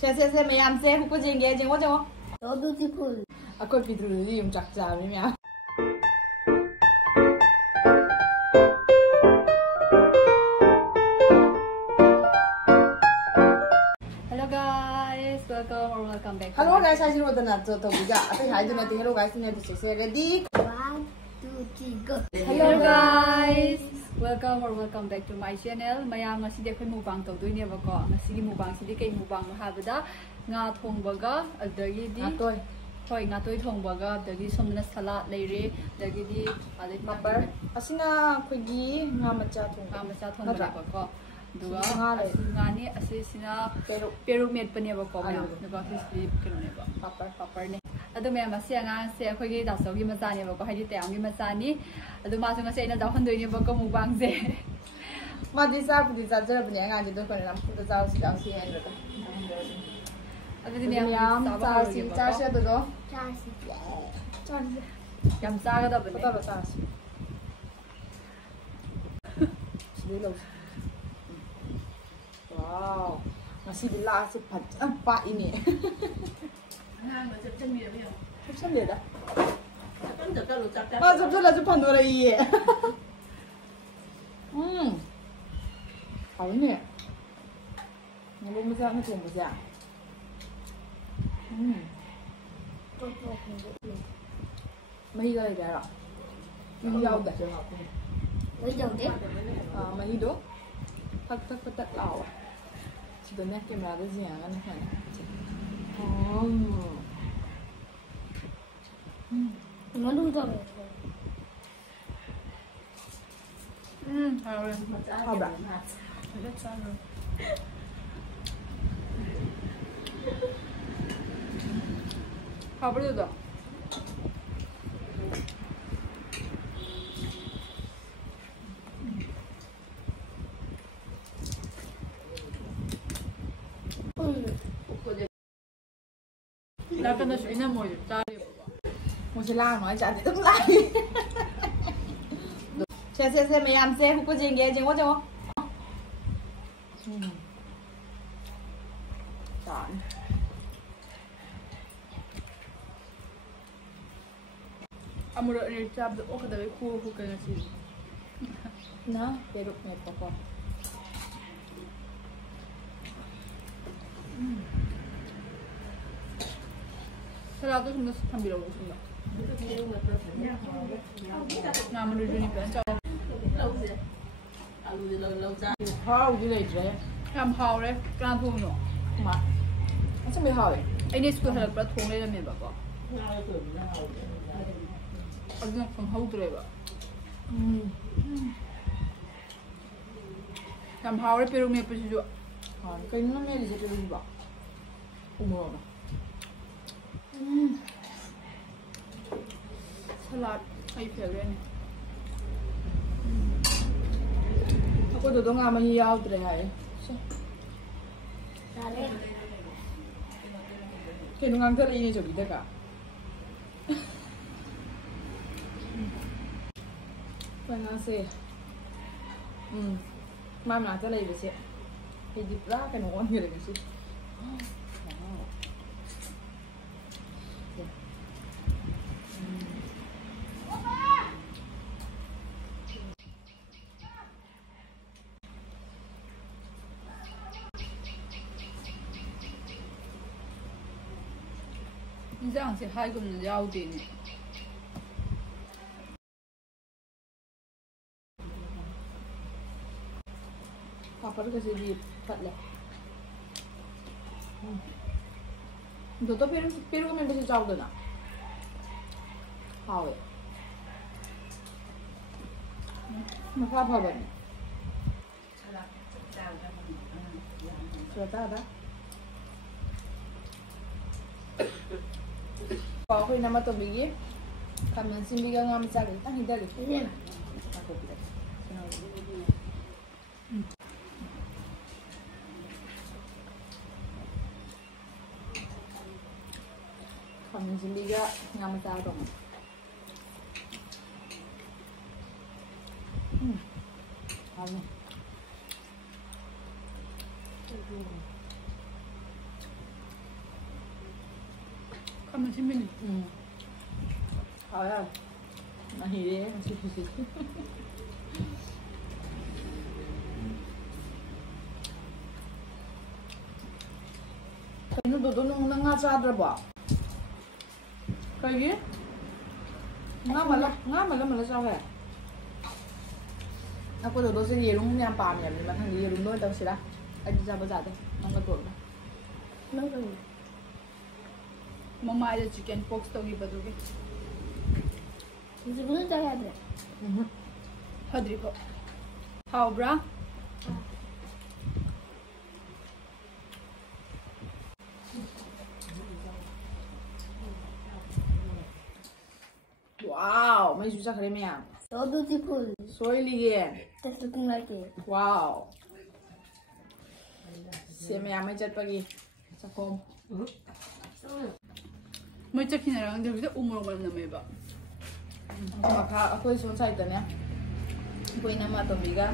세 매암세 후고 쟁게 쟁어죠. 너도 지금 아까 비둘기 좀 작자미야. Hello guys, welcome back. Hello guys, I want to know to biga. Ape hai dun ati hello guys ne to say ready. 1, 2, 3, go. Hello guys, welcome back to my channel. Mayam ngasi de khoi mukbang tawdoi ba ko. Ngasi gi mukbang si de kai mukbang habada nga thongbaga adagi di Atoy. Hoi nga toy thongbaga adagi somna salad leire adagi di ale Mapper. Asina khoigi nga macha thong. nga macha thongba ba ko. Duga nga ngani asisina peru met pane ba ko mayam duga crispy kene ba papar ne adu mayam asi anga se khoigi da so gi macha ne ba ko haidi tayam gi macha ni adu ma su nga se na da khandoi ne ba ko mukbang je Ma di sa pu di sa jara bnya nga ji do ko lam pu da sa si dang si en da. adu di mayam sa si cha she do do. 40개. cha si. yam sa ga da ba Pata ba sa si. Si lo. Wow. Nasi bila si pat pa ini. Chấp liệt à? Chấp rất là chấp phần đồ này gì? Khó nhỉ? Nó bông ra nó trồng một dạng. Mấy cái này rồi. Mấy dâu để trường học. Với dầu tiếp. Mấy đó. Tất lẩu. Chỉ cần nét camera cái gì ăn phải. nó đúng rồi. Hao bạc. Hao bạc được. na kana shi ina mo ta Một xe la nói chả thể tức lại. Xe mày làm xe không có gì nghe chừng quá chưa? Chọn. amuro ni chab o ka da ku ka na si Nó, để đục này có con. salad 좀 담비로 먹습니다. na amuro ni ben cha Hao như này rồi. yam hao le kan thong no Mà. Nó sẽ bị hỏi. ai ni school hala pra thong le me ba ko adu from how to ba yam hao le pero me pesi jo Cái nó nghe gì cho đi bảo. Không mua mà. salad ai pe le ni Ako do nga mahiyaw tre hay. 잘해. Cái nó ngang thật ini cho kita ka. Phải ngang xe. Mai mà tới đây về xe. Thì dịp ra cái nó ngon như này chứ.你这样子还有人要的呢。 Papa kasi di patle. Toto pero kami basta chow doon ah. Hawi. Makapha ba niya? Sarap ba? Ako yung namatubigi. Kami ang simbigang nga masagay. Ang hidali. Ako pila. Kami simbiga nga masagay. Ano? 한번 신민이. 아야. 아니, 너도 nung nga sadra ba? Kaya nga mala sao hả? Aku tuh dosen yerum yang paham ya, memang thằng yerum doang tahu sih lah. Anh đi ra bao giờ đây? Không có tuổi đâu. Nó rồi. Mama ada chicken pox togi badugi. Sebelum dah ada. Hadriko. How bra? Wow, mấy chú chắc cái đấy à? So beautiful. Soy liền. Just looking like it. Wow. Xem mẹ mấy chất bagi. Chắc không? Mới chắc khi nào đang được umur orang nama iba. Aku xuống sai tận nhá. Aku ini nama Tomiga.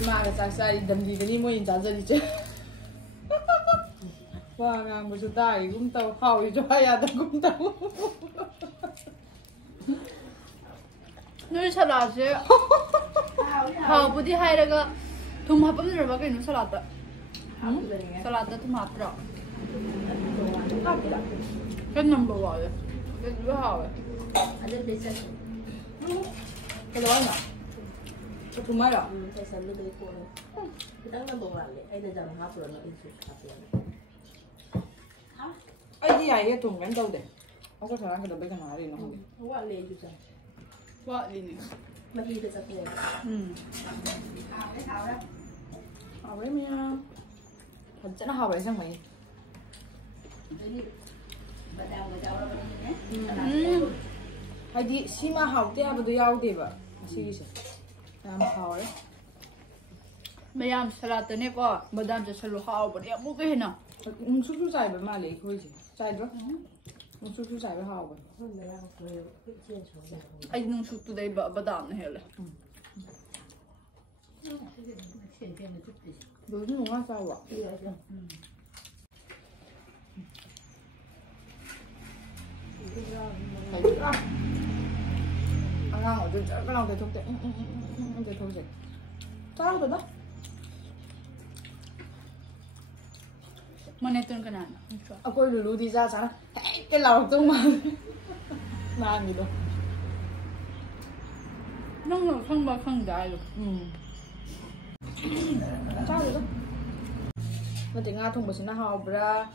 Ima cái sai sai đâm đi cái này mua in trả giờ đi chứ. Wow, ngang một chút tai cũng tàu hào cho ai à cũng tàu. 너희 살라지? 하우부디 하이라가 돈 합법을 막에 있는 살았다. 살았다 돈 합라. cái number one cái thứ hai Ada desa. cái đó nhỉ cái thứ mấy rồi Saya selalu dari kono. Kita nggak bawa lagi. Ada jalan hapur nak insur hapur. ai đi ai cái thùng gắn đâu để ông có khả năng cái đầu bên cái nào đi nó không đi Bawa lagi juga. 와 ini Masih ada satu lagi. à vậy mày thật chất nó học vậy sao mày Jadi badang lah ni. hay đi xí mà học thì abah tuh yau deh ba xí xí làm học đấy mayam salata ko badam sa salo haw ba ya mo ke na một chút chút dài với mà lấy thôi chứ dài đó một chút chút dài với học vậy Mana yang kau kecil saja. ai nung su tu dai badam na hele đối với nó sao ạ Iya aja. phải chứ à ăn ngon ở trên cái lòng thầy thông tệ thầy thông tệ sao rồi đó mana tun kana aku dulu di sana cái lòng tung mà nang gitu nong khang ba khang dai lo sao rồi đó mà tiếng Nga thông bố nó hào bra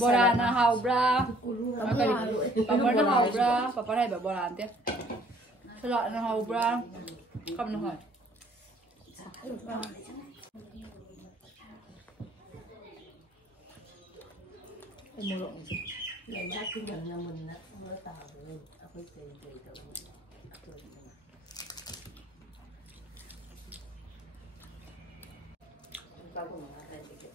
boran na haw bra papar na haw bra papar hai ba boran te salat na haw bra kam na hai em mua lộn gì Yang aku yang nyaman nak semua tahu. Aku jadi tahu. Aku mau ada sedikit.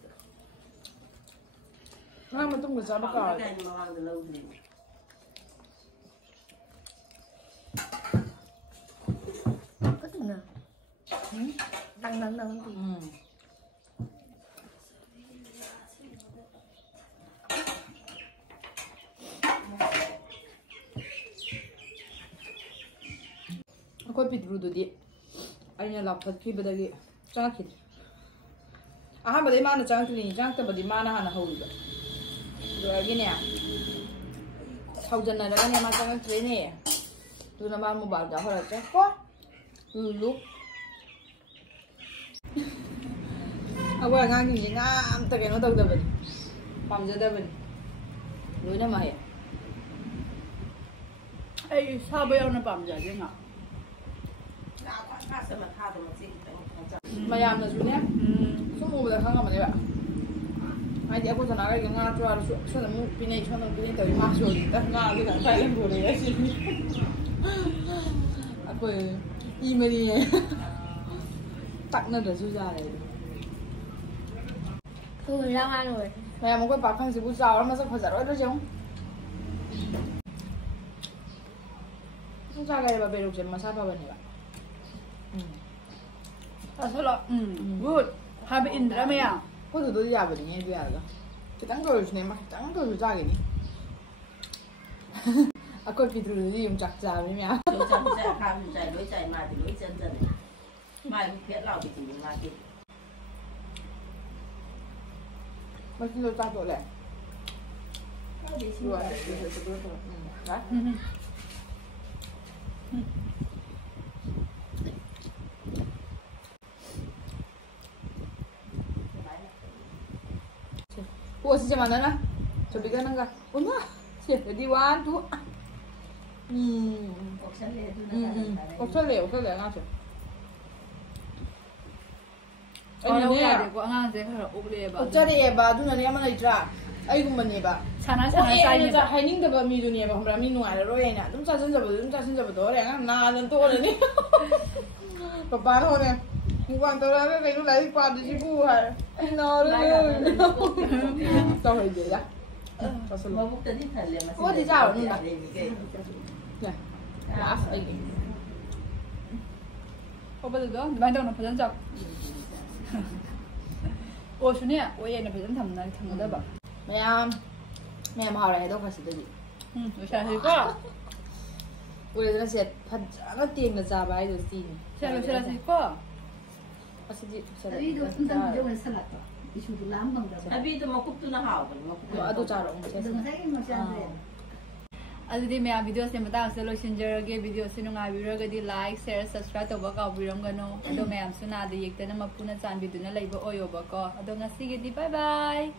Nga mà tung được sao bắt cò Kan mau ada laut ni. Có gì nào? Đăng. Aku pidru di anh là phật khi bây giờ trang khít à bây giờ mà nó trang thì trang tới bây giờ mà nó hana hầu rồi cái này hầu dân này là cái này mà trang cái này tôi làm ăn một bảo giá hồi là chắc quá lúc à quay ngang cái gì ngang tất cả nó đâu đâu vậy làm gì đâu vậy đối nó mày ai sao bây giờ nó bám giờ chứ ngạ Sama tahu masih kita. Mayam na sunya. Semua dah hanga mana ba. Ai dia aku sana cái nga cho rồi cho nó pinai tới mà rồi ta nga cái thằng phải lên rồi đấy chứ. Aku email tặng nó được ra này. Thôi ra ăn rồi. Mayam một cái bạc khang sibuk sao nó sẽ phải giải đó chứ không? Không ra cái bà bê được mà sao bà bên này ba. salat good habe indra me ya Có thứ tôi ra về nhà đi à? Cái tăng rồi này mà tăng rồi ra cái gì? Aku pidru di yung chakcha mi mya. lối chạy khai lối chạy mà thì lối chân này mai biết lão thì chỉ là cái Mà xin lỗi ta tội lệ. đi xin Rồi, lỗi đấy. Ủa xin chào bạn nữa. Chuẩn bị cái năng cả. Ủa mà, chị phải đi qua chú. cuộc sống này tôi 옥살래 가죠. Kalau ya, gua nggak sih kalau udah ba. 옥살이 봐, 누나네 아마 있더라. 아이고만 봐. Sana 아니, saya. 하이닝도 미도니 봐. 그럼 민노 알아로 해나. 좀 짜증잡아도 그래. 나는 또 오래니. 바바는 오래. 이거 또라가 이거 라이브 받으시고 할. 너를. 또 이제야. mà bút tên thật là mà Ủa thì sao nữa? nè 야, 이게. 오빠들도 많이 나오는 버전 잡. 오 준이야, 오얘는 버전 담는 봐. mẹ mà hỏi này đâu phải sự tự 응, 잘 할까? 우리들은 진짜 반짝한 띠는 잡아야 돼, 띠는. 잘 할까? 아시지? Tapi itu tentang jangan salah tu. Isu tu lambang dah. tapi itu mau cúp tôi nó hào mà cúp 뭐 아도 잘 옹. Dengan saya masih ada. ꯑꯗꯨꯗꯤ ꯃꯌꯥꯝ ꯚꯤꯗꯤꯑꯣꯁꯦ ꯃꯇꯥꯡꯁꯤꯗ ꯂꯣꯏꯁꯤꯟꯖꯔꯒꯦ ꯚꯤꯗꯤꯑꯣꯁꯦ ꯅꯨꯡꯉꯥꯏꯕꯤꯔꯒꯗꯤ like share subscribe ꯇꯧꯕ ꯀꯥꯎꯕꯤꯔꯝꯒꯅꯨ ꯑꯗꯣ ꯃꯌꯥꯝꯁꯨ ꯅꯥꯗ ꯌꯦꯛꯇꯅ ꯃꯄꯨꯅ ꯆꯥꯟꯕꯤꯗꯨꯅ ꯂꯩꯕ ꯑꯣꯏꯌꯣꯕꯀꯣ ꯑꯗꯣ ꯉꯁꯤꯒꯤꯗꯤ ꯕꯥꯏ ꯕꯥꯏ